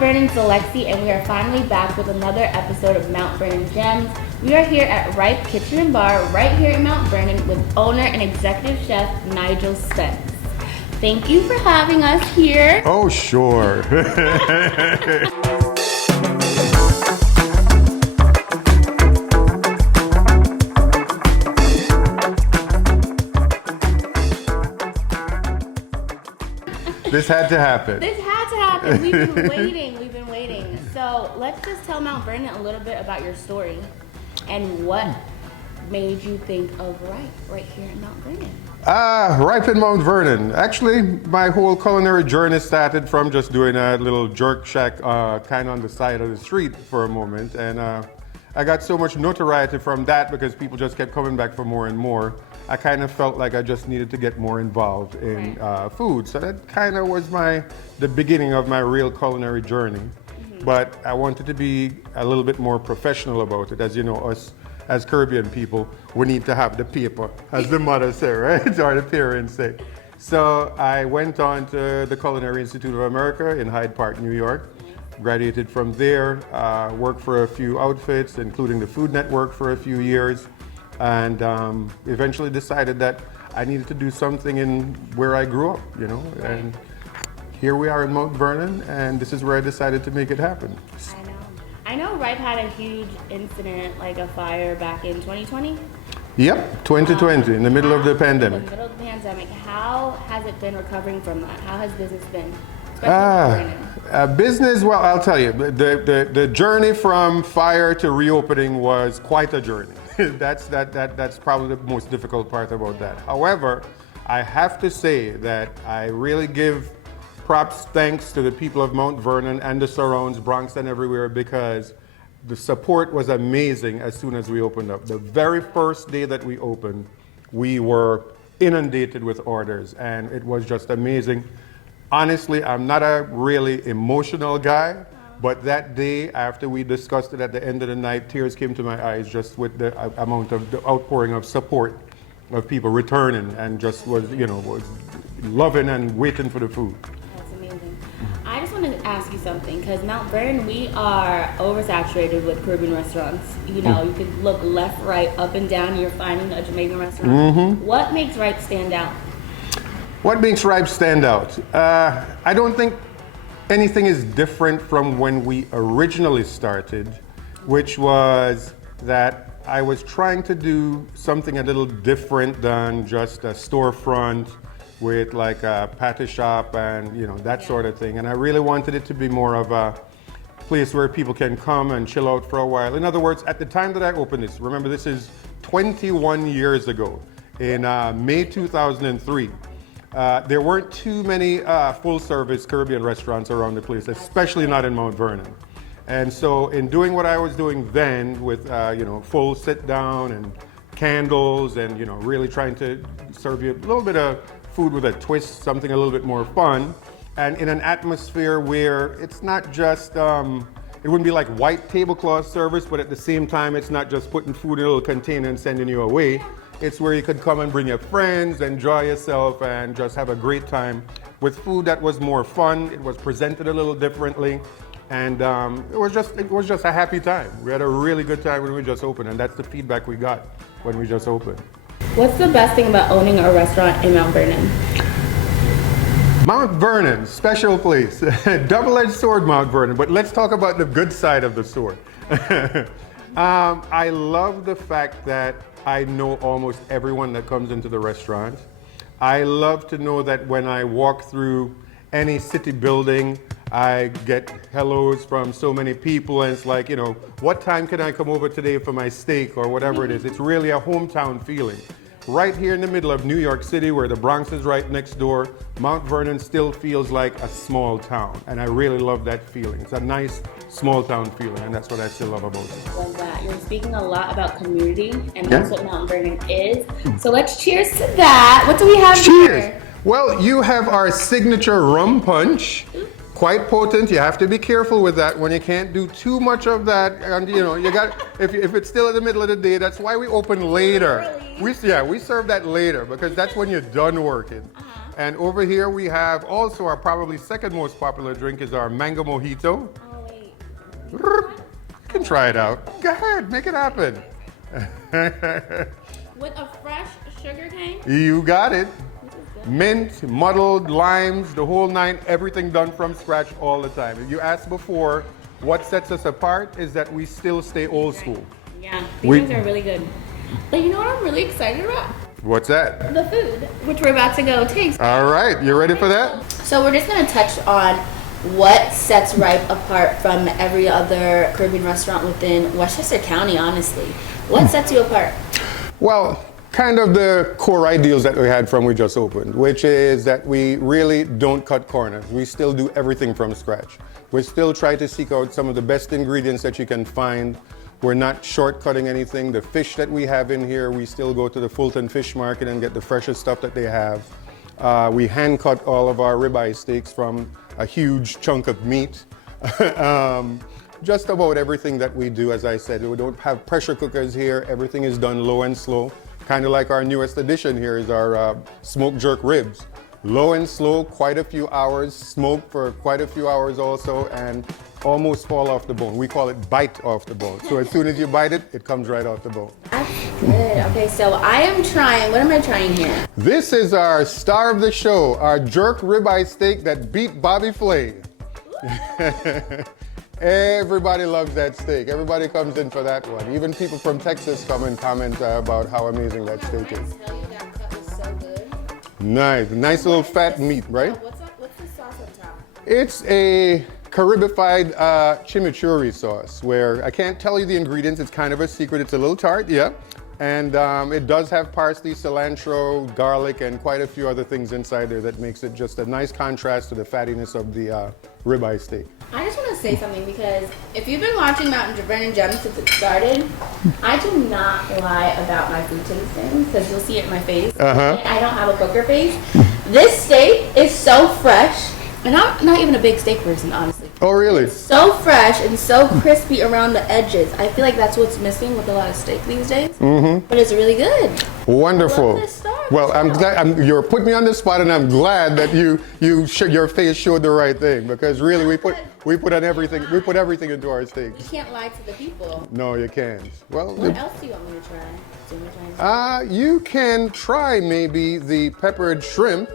Vernon's Alexi, and we are finally back with another episode of Mount Vernon Gems. We are here at Ripe Kitchen and Bar, right here in Mount Vernon, with owner and executive chef Nigel Spence. Thank you for having us here. Oh, sure. This had to happen. This had to happen. We've been waiting. We've been waiting. So let's just tell Mount Vernon a little bit about your story and what made you think of Ripe right here in Mount Vernon. Ripe in Mount Vernon. Actually, my whole culinary journey started from just doing a little jerk shack kind of on the side of the street for a moment. And I got so much notoriety from that because people just kept coming back for more and more. I kind of felt like I just needed to get more involved in food. So that kind of was the beginning of my real culinary journey. Mm-hmm. But I wanted to be a little bit more professional about it. As you know, us as Caribbean people, we need to have the paper, as the mother said, right? Or the parents say. So I went on to the Culinary Institute of America in Hyde Park, New York. Graduated from there, worked for a few outfits, including the Food Network for a few years. And eventually decided that I needed to do something in where I grew up, you know. Right. And here we are in Mount Vernon, and this is where I decided to make it happen. I know Ripe had a huge incident, like a fire back in 2020. Yep, 2020, in the middle of the pandemic. In the middle of the pandemic. How has it been recovering from that? How has business been? Business, well, I'll tell you, the journey from fire to reopening was quite a journey. That's probably the most difficult part about that. However, I have to say that I really give props, thanks to the people of Mount Vernon and the surrounds, Bronx and everywhere, because the support was amazing as soon as we opened up. The very first day that we opened, we were inundated with orders, and it was just amazing. Honestly, I'm not a really emotional guy, but that day after we discussed it at the end of the night, tears came to my eyes just with the amount of the outpouring of support of people returning and just was loving and waiting for the food. That's amazing. I just want to ask you something, because Mount Vernon, we are oversaturated with Caribbean restaurants. You know, you can look left, right, up and down, you're finding a Jamaican restaurant. Mm-hmm. What makes Ripe stand out? What makes Ripe stand out? I don't think anything is different from when we originally started, which was that I was trying to do something a little different than just a storefront with like a patty shop and that sort of thing. And I really wanted it to be more of a place where people can come and chill out for a while. In other words, at the time that I opened this, remember this is 21 years ago, in May 2003. There weren't too many full-service Caribbean restaurants around the place, especially not in Mount Vernon. And so in doing what I was doing then with, full sit-down and candles and, really trying to serve you a little bit of food with a twist, something a little bit more fun, and in an atmosphere where it's not just, it wouldn't be like white tablecloth service, but at the same time, it's not just putting food in a little container and sending you away. It's where you could come and bring your friends, enjoy yourself, and just have a great time with food that was more fun. It was presented a little differently, and it was just a happy time. We had a really good time when we just opened, and that's the feedback we got when we just opened. What's the best thing about owning a restaurant in Mount Vernon? Mount Vernon, special place. Double-edged sword, Mount Vernon, but let's talk about the good side of the sword. I love the fact that I know almost everyone that comes into the restaurant. I love to know that when I walk through any city building, I get hellos from so many people, and it's like, what time can I come over today for my steak or whatever it is. It's really a hometown feeling. Right here in the middle of New York City, where the Bronx is right next door, Mount Vernon still feels like a small town, and I really love that feeling. It's a nice small town feeling, and that's what I still love about it. Love that. You're speaking a lot about community, and that's what Mount Vernon is. So let's cheers to that. What do we have here? Well, you have our signature rum punch. Quite potent. You have to be careful with that when you can't do too much of that. And you got if it's still in the middle of the day, that's why we open later. We serve that later because that's when you're done working. And over here we have also our probably second most popular drink is our mango mojito. Oh, wait. You can try it out. Go ahead, make it happen. With a fresh sugar cane? You got it. This is good. Mint, muddled, limes, the whole nine, everything done from scratch all the time. You asked before, what sets us apart is that we still stay old school. Yeah, these things are really good. But you know what I'm really excited about? What's that? The food, which we're about to go taste. All right, you ready for that? So we're just gonna touch on what sets Ripe apart from every other Caribbean restaurant within Westchester County, honestly. What sets you apart? Well, kind of the core ideals that we had from we just opened, which is that we really don't cut corners. We still do everything from scratch. We still try to seek out some of the best ingredients that you can find. We're not shortcutting anything. The fish that we have in here, we still go to the Fulton Fish Market and get the freshest stuff that they have. We hand cut all of our ribeye steaks from a huge chunk of meat. Just about everything that we do, as I said, we don't have pressure cookers here. Everything is done low and slow. Kind of like our newest addition here is our smoked jerk ribs. Low and slow, quite a few hours, smoked for quite a few hours also, and almost fall off the bone. We call it bite off the bone. So as soon as you bite it, it comes right off the bone. That's good. Okay, so I am trying, what am I trying here? This is our star of the show, our jerk ribeye steak that beat Bobby Flay. Everybody loves that steak. Everybody comes in for that one. Even people from Texas come and comment about how amazing that steak is. Tell you that cut was so good. Nice little fat meat, right? What's the sauce on top? It's a Caribified chimichurri sauce where I can't tell you the ingredients. It's kind of a secret. It's a little tart, yeah. And it does have parsley, cilantro, garlic, and quite a few other things inside there that makes it just a nice contrast to the fattiness of the ribeye steak. I just want to say something because if you've been watching Mount Vernon Gems since it started, I do not lie about my food tasting because you'll see it in my face. Uh-huh. I don't have a poker face. This steak is so fresh. And I'm not even a big steak person, honestly. Oh, really? So fresh and so crispy around the edges. I feel like that's what's missing with a lot of steak these days. Mm-hmm. But it's really good. Wonderful. I love this stuff. Well, I'm glad you're putting me on the spot, and I'm glad that your face showed the right thing because really we put everything into our steaks. You can't lie to the people. No, you can't. Well, What else do you want me to try? Do you want me to try you can try maybe the peppered shrimp.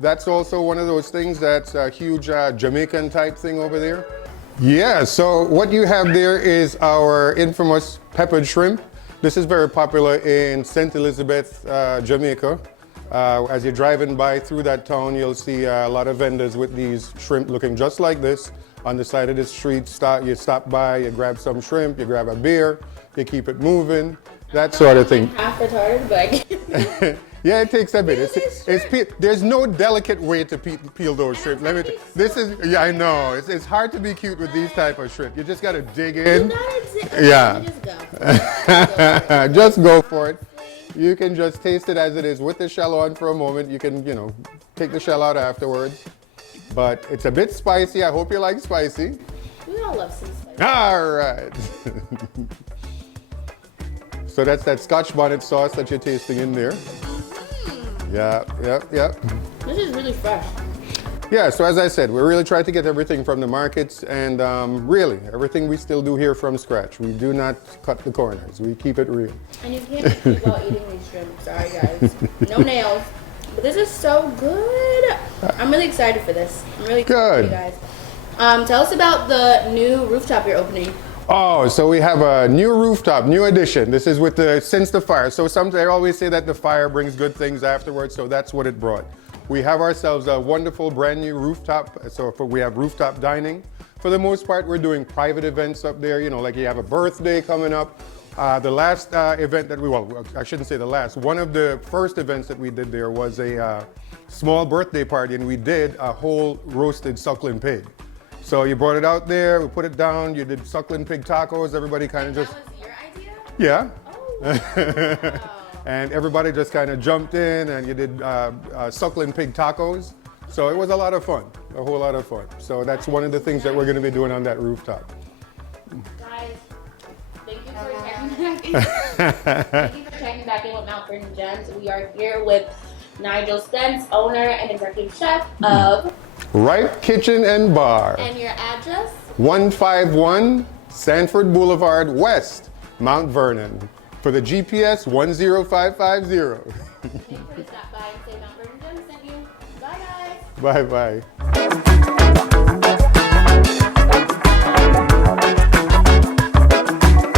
That's also one of those things that's a huge Jamaican type thing over there. Yeah, so what you have there is our infamous peppered shrimp. This is very popular in St. Elizabeth, Jamaica. As you're driving by through that town, you'll see a lot of vendors with these shrimp looking just like this. On the side of the street, you stop by, you grab some shrimp, you grab a beer, you keep it moving, that sort of thing. I'm half retarded, but Yeah, it takes a bit. There's no delicate way to peel those shrimp. I know. It's hard to be cute with these type of shrimp. You just gotta dig in. Yeah. Just go for it. You can just taste it as it is with the shell on for a moment. You can, take the shell out afterwards. But it's a bit spicy. I hope you like spicy. We all love some spice. All right. So that's that Scotch bonnet sauce that you're tasting in there. Yeah. This is really fresh. Yeah, so as I said, we really try to get everything from the markets and really, everything we still do here from scratch. We do not cut the corners. We keep it real. And you can't keep while eating these shrimp. Sorry, guys. No nails. But this is so good. I'm really excited for this. I'm really excited for you guys. Tell us about the new rooftop you're opening. Oh, so we have a new rooftop, new addition. This is with since the fire. So they always say that the fire brings good things afterwards, so that's what it brought. We have ourselves a wonderful brand new rooftop. So we have rooftop dining. For the most part, we're doing private events up there. Like you have a birthday coming up. The last event that I shouldn't say the last. One of the first events that we did there was a small birthday party, and we did a whole roasted suckling pig. So you brought it out there, we put it down, you did suckling pig tacos, everybody kind of just... That was your idea? Yeah. Oh, wow. And everybody just kind of jumped in and you did suckling pig tacos. So it was a lot of fun, a whole lot of fun. So that's one of the things that we're going to be doing on that rooftop. Guys, thank you for checking back in. Thank you for checking back in with Mount Vernon Gems. We are here with Nigel Spence, owner and executive chef of Ripe Kitchen and Bar, and your address? 151 Sanford Boulevard West, Mount Vernon. For the GPS, 10550. Make sure to stop by and say Mount Vernon Gym sent you. Bye guys. Bye bye.